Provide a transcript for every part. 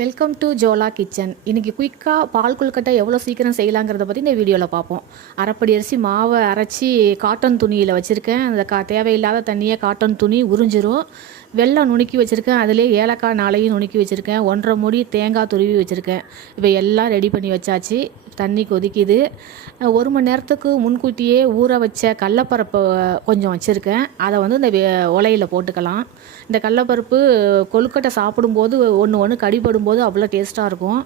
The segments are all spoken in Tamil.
Welcome to ஜோலா kitchen. இன்றைக்கி குயிக்காக பால் கொழுக்கட்டை எவ்வளோ சீக்கிரம் செய்யலாங்கிறத பற்றி இந்த வீடியோவில் பார்ப்போம். அரைப்படி அரிசி மாவை அரைச்சி காட்டன் துணியில் வச்சுருக்கேன். அந்த தேவையில்லாத தண்ணியை காட்டன் துணி உறிஞ்சிரும். வெல்லம் நுணுக்கி வச்சுருக்கேன். அதிலே ஏலக்காய் 4 நுணுக்கி வச்சுருக்கேன். 1.5 மூடி தேங்காய் துருவி வச்சுருக்கேன். இப்போ எல்லாம் ரெடி பண்ணி வச்சாச்சு. தண்ணி கொதிக்குது. 1 மணி நேரத்துக்கு முன்கூட்டியே ஊற வச்ச கடலப்பருப்பு கொஞ்சம் வச்சுருக்கேன். அதை வந்து இந்த உலையில் போட்டுக்கலாம். இந்த கடலப்பருப்பு கொழுக்கட்டை சாப்பிடும்போது ஒன்று கடிபடும்போது அவ்வளோ டேஸ்ட்டாக இருக்கும்.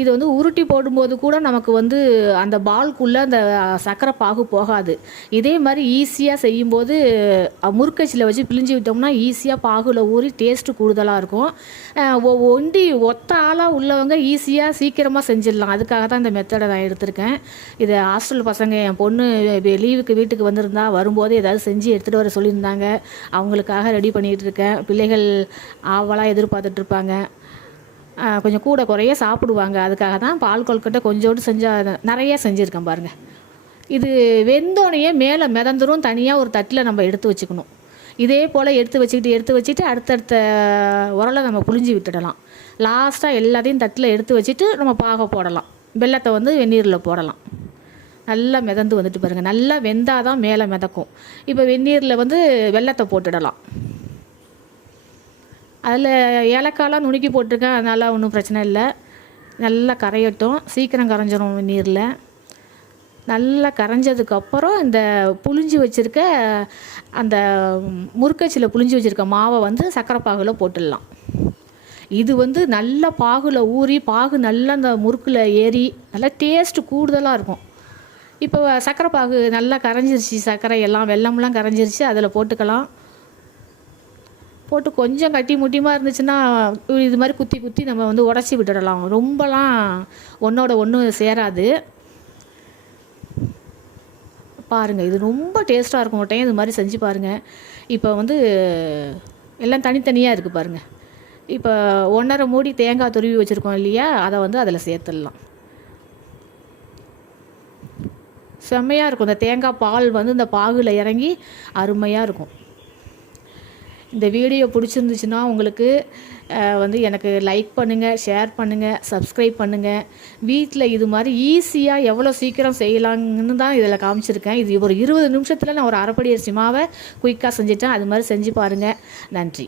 இது வந்து உருட்டி போடும்போது கூட நமக்கு வந்து அந்த பால்குள்ளே அந்த சர்க்கரை பாகு போகாது. இதே மாதிரி ஈஸியாக செய்யும்போது முறுக்கச்சியில் வச்சு பிழிஞ்சு விட்டோம்னா ஈஸியாக பாகுல ஊறி டேஸ்ட்டு கூடுதலாக இருக்கும். ஒத்த ஆளாக உள்ளவங்க ஈஸியாக சீக்கிரமாக செஞ்சிடலாம். அதுக்காக தான் இந்த மெத்தடை நான் எடுத்திருக்கேன். இதை ஹாஸ்டல் பசங்க என் பொண்ணு லீவுக்கு வீட்டுக்கு வந்திருந்தா வரும்போது ஏதாவது செஞ்சு எடுத்துகிட்டு வர சொல்லியிருந்தாங்க. அவங்களுக்காக ரெடி பண்ணிகிட்டு இருக்கேன். பிள்ளைகள் ஆவலாக எதிர்பார்த்துட்ருப்பாங்க. கொஞ்சம் கூட குறைய சாப்பிடுவாங்க. அதுக்காக தான் பால் கொழுக்கட்டை கொஞ்சோண்டு செஞ்சால் நிறைய செஞ்சுருக்கேன் பாருங்கள். இது வெந்தோடனே மேலே மிதந்துரும். தனியாக ஒரு தட்டில் நம்ம எடுத்து வச்சுக்கணும். இதே போல் எடுத்து வச்சுட்டு அடுத்தடுத்த உரலை நம்ம புழிஞ்சி விட்டுடலாம். லாஸ்ட்டாக எல்லாத்தையும் தட்டில் எடுத்து வச்சுட்டு நம்ம பாக போடலாம். வெல்லத்தை வந்து வெந்நீரில் போடலாம். நல்லா மிதந்து வந்துட்டு பாருங்கள். நல்லா வெந்தால் தான் மேலே மிதக்கும். இப்போ வெந்நீரில் வந்து வெல்லத்தை போட்டுடலாம். அதில் ஏலக்காயெலாம் நுணுக்கி போட்டிருக்கேன். அதனால் ஒன்றும் பிரச்சனை இல்லை. நல்லா கரையட்டும். சீக்கிரம் கரைஞ்சிரும் நீரில். நல்லா கரைஞ்சதுக்கப்புறம் இந்த புழிஞ்சி வச்சுருக்க அந்த முறுக்கச்சியில் புழிஞ்சி வச்சுருக்க மாவை வந்து சர்க்கரை பாகில் போட்டுடலாம். இது வந்து நல்ல பாகில் ஊறி பாகு நல்லா அந்த முறுக்கில் ஏறி நல்லா டேஸ்ட்டு கூடுதலாக இருக்கும். இப்போ சர்க்கரை பாகு நல்லா கரைஞ்சிருச்சு. சர்க்கரை எல்லாம் வெல்லம்லாம் கரைஞ்சிருச்சு. அதில் போட்டுக்கலாம். போட்டு கொஞ்சம் கட்டி முட்டியமாக இருந்துச்சுன்னா இது மாதிரி குத்தி நம்ம வந்து உடச்சி விட்டுடலாம். ரொம்பலாம் ஒன்றோட ஒன்று சேராது. பாருங்கள், இது ரொம்ப டேஸ்ட்டாக இருக்கும். ஒரு டைம் இது மாதிரி செஞ்சு பாருங்கள். இப்போ வந்து எல்லாம் தனித்தனியாக இருக்குது பாருங்கள். இப்போ 1.5 மூடி தேங்காய் துருவி வச்சுருக்கோம் இல்லையா, அதை வந்து அதில் சேர்த்துடலாம். செம்மையாக இருக்கும். இந்த தேங்காய் பால் வந்து இந்த பாகில் இறங்கி அருமையாக இருக்கும். இந்த வீடியோ பிடிச்சிருந்துச்சுன்னா உங்களுக்கு வந்து எனக்கு லைக் பண்ணுங்கள், ஷேர் பண்ணுங்கள், சப்ஸ்கிரைப் பண்ணுங்கள். வீட்டில் இது மாதிரி ஈஸியாக எவ்வளோ சீக்கிரம் செய்யலாங்கன்னு தான் இதில் காமிச்சிருக்கேன். இது ஒரு 20 நிமிஷத்தில் நான் ஒரு அரைப்படி அரிசி மாவை குயிக்காக செஞ்சுட்டேன். அது மாதிரி செஞ்சு பாருங்கள். நன்றி.